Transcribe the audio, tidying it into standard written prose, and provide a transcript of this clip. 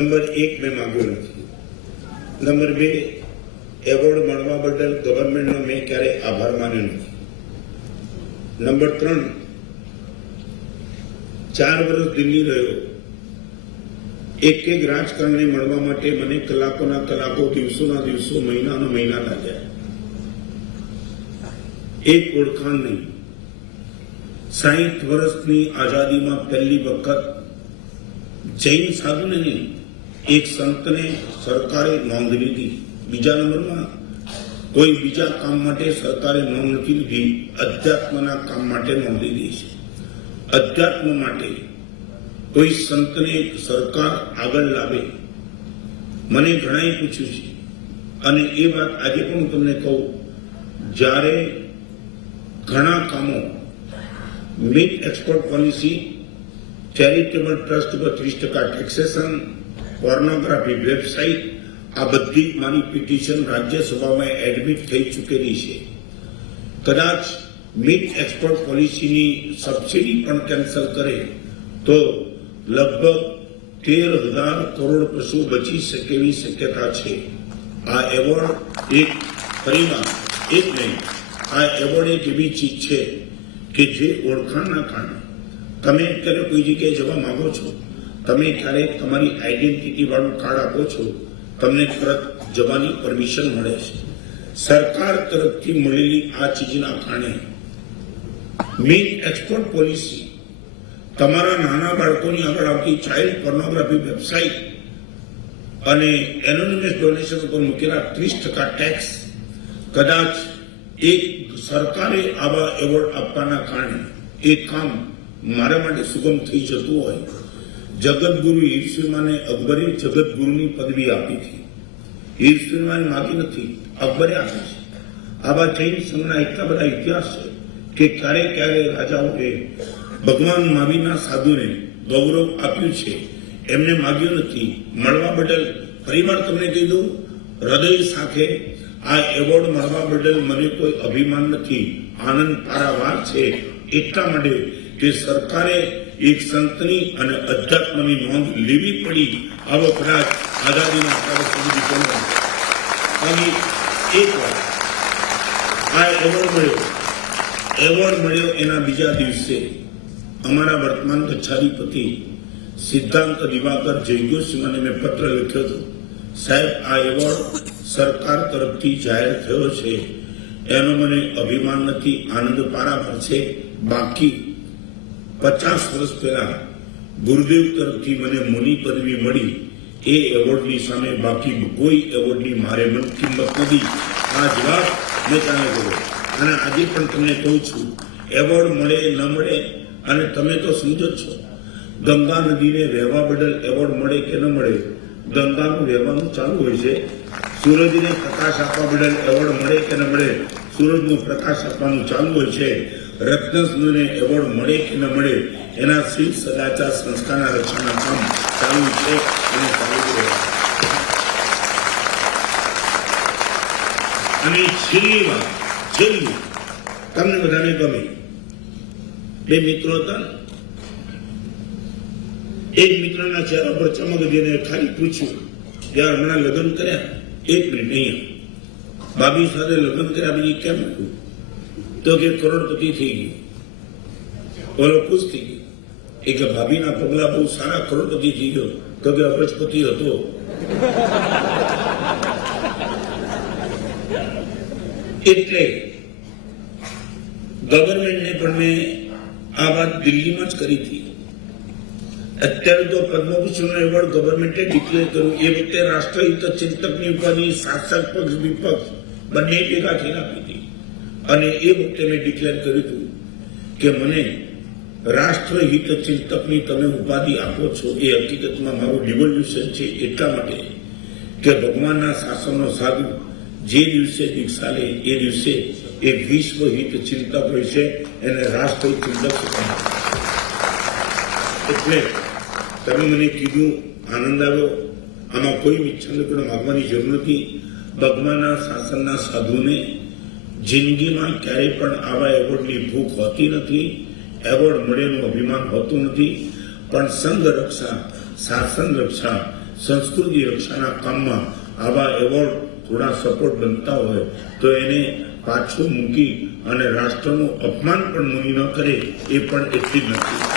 Number 1 મેં માંગ્યો નથી. નંબર 2, એવોર્ડ મળવા બદલ ગવર્મેન્ટનો મેં ક્યારે આભાર માન્યો નથી. નંબર 3, 4 વર્ષ દિલ્હી રહ્યો, એક રાજકારણને મળવા માટે મને કલાકોના કલાકો, દિવસોના દિવસો, મહિનાના મહિના લાગ્યા. એક ઓળખાણ નહીં. 60 વર્ષની આઝાદીમાં પહેલી વખત જૈન સાધુને નહીં, એક સંતને સરકારે નોંધ લીધી. બીજા નંબરમાં કોઈ બીજા કામ માટે સરકારે નોંધ નથી લીધી, અધ્યાત્મના કામ માટે નોંધ લીધી છે. અધ્યાત્મ માટે કોઈ સંતને સરકાર આગળ લાવે. મને ઘણાએ પૂછ્યું છે અને એ વાત આજે પણ હું તમને કહું, જ્યારે ઘણા કામો meet export policy, charitable trust પર 30% ટેક્સેશન, પોર્નોગ્રાફી વેબસાઇટ, આ બધી મારી પિટિશન રાજ્યસભામાં એડમિટ થઈ ચૂકેલી છે. કદાચ મીટ એક્સપોર્ટ પોલિસીની સબસિડી પણ કેન્સલ કરે તો લગભગ 13,000 કરોડ પશુ બચી શકે એવી શક્યતા છે. આ એવોર્ડ એક ફરીમાં એક નહીં, આ એવોર્ડ એક એવી ચીજ છે કે જે ઓળખાણના કારણે તમે અત્યારે કોઈ જગ્યાએ જવા માંગો છો, તમે ક્યારેક તમારી આઈડેન્ટિટી વાળું કાર્ડ આપો છો, તમને તરત જવાની પરમિશન મળે છે. સરકાર તરફથી મળેલી આ ચીજના કારણે મીટ એક્સપોર્ટ પોલિસી તમારા નાના બાળકોની આગળ આવતી ચાઇલ્ડ પોર્નોગ્રાફી વેબસાઇટ અને એનોનિમસ ડોનેશન ઉપર મૂકેલા 30% ટેક્સ, કદાચ એક સરકારે આવા એવોર્ડ આપવાના કારણે એ કામ મારા માટે સુગમ થઈ જતું હોય. જગતગુરુ ઈર્ષિમાને અકબરે જગતગુરુની પદવી આપી હતી. ઈર્ષિમાને માગી નથી, અકબરે આપી છે. આવા જૈન સંઘના એટલા બધા ઇતિહાસ છે કે ક્યારે ક્યારે રાજાઓએ ભગવાન મહાવીરના સાધુને ગૌરવ આપ્યું છે, એમને માગ્યું નથી. મળવા બદલ ફરીવાર તમને કહી દઉં, હૃદય સાથે આ એવોર્ડ મળવા બદલ મને કોઈ અભિમાન નથી, આનંદ પારાવાર છે. એટલા માટે કે સરકારે એક સંતની અને અધ્યાત્મની નોંધ લેવી પડી. આવો કદાચ આઝાદીના અને એક વાર આ એવોર્ડ મળ્યો એના બીજા દિવસે અમારા વર્તમાન કચ્છાધિપતિ સિદ્ધાંત દિવાકર જયગોસ્વામીને મેં પત્ર લખ્યો હતો, સાહેબ આ એવોર્ડ સરકાર તરફથી જાહેર થયો છે, એનો મને અભિમાન નથી, આનંદ પારાવાર છે. બાકી 50 વર્ષ પહેલા ગુરુદેવ તરફથી મને મુનિ પદવી મળી, એ એવોર્ડની સામે બાકી કોઈ એવોર્ડની મારે મન કિંમત નથી. આ જવાબ મેં તમને કર્યો અને આજે પણ તમને કહું છું, એવોર્ડ મળે ન મળે, અને તમે તો સમજો જ છો, ગંગા નદીને વહેવા બદલ એવોર્ડ મળે કે ન મળે, ગંગાનું વહેવાનું ચાલુ હોય છે. સૂરજને પ્રકાશ આપવા બદલ એવોર્ડ મળે કે ન મળે, સૂરજનું પ્રકાશ આપવાનું ચાલુ હોય છે. રત્નસુને એવોર્ડ મળે કે ન મળે, એના શીલ સદાચાર સંસ્કારના રક્ષણના કામ ચાલુ છે અને ચાલુ રહે. અને છેલ્લી વાત, તમને બધાને ગમે, 2 મિત્રો હતા. એક મિત્રના ચહેરા પર ચમક દઈને ખાલી પૂછ્યું, યાર હમણાં લગ્ન કર્યા? 1 મિનિટ અહીંયા, ભાભી સાથે લગ્ન કર્યા પછી કેમ હતું? તો કે કરોડપતિ થઈ ગઈ. બોલો ખુશ થઈ ગઈ. એ કે ભાભીના પગલા બહુ સારા, કરોડપતિ થઈ ગયો. તો કે અબજપતિ હતો. એટલે ગવર્મેન્ટને પણ મેં આ વાત દિલ્હીમાં જ કરી હતી. અત્યારે તો પદ્મભૂષણ એવોર્ડ ગવર્મેન્ટે ડિક્લેર કર્યું. એ વખતે રાષ્ટ્રહિત ચિંતકની ઉપાધિ શાસક પક્ષ વિપક્ષ બંને ભેગા થઈને આપી હતી અને એ વખતે મેં ડિક્લેર કર્યું હતું કે મને રાષ્ટ્રહિત ચિંતકની તમે ઉપાધિ આપો છો, એ હકીકતમાં મારું ડિવોલ્યુશન છે. એટલા માટે કે ભગવાનના શાસનનો સાધુ જે દિવસે દીક્ષા લે એ દિવસે એક વિશ્વ હિત ચિંતક હોય છે, એને રાષ્ટ્રહિત ચિંતક. એટલે તમે મને કીધું, આનંદ આવ્યો. આમાં કોઈ વિચ્છિન્નતા માગવાની જરૂર નથી. ભગવાનના શાસનના સાધુને જિંદગીમાં ક્યારેય પણ આવા એવોર્ડની ભૂખ હોતી નથી, એવોર્ડ મળેનું અભિમાન હોતું નથી. પણ સંઘ રક્ષા, શાસન રક્ષા, સંસ્કૃતિ રક્ષાના કામમાં આવા એવોર્ડ થોડા સપોર્ટ બનતા હોય તો એને પાછું મૂકી અને રાષ્ટ્રનું અપમાન પણ મુનિ ન કરે એ પણ એટલી જ નથી.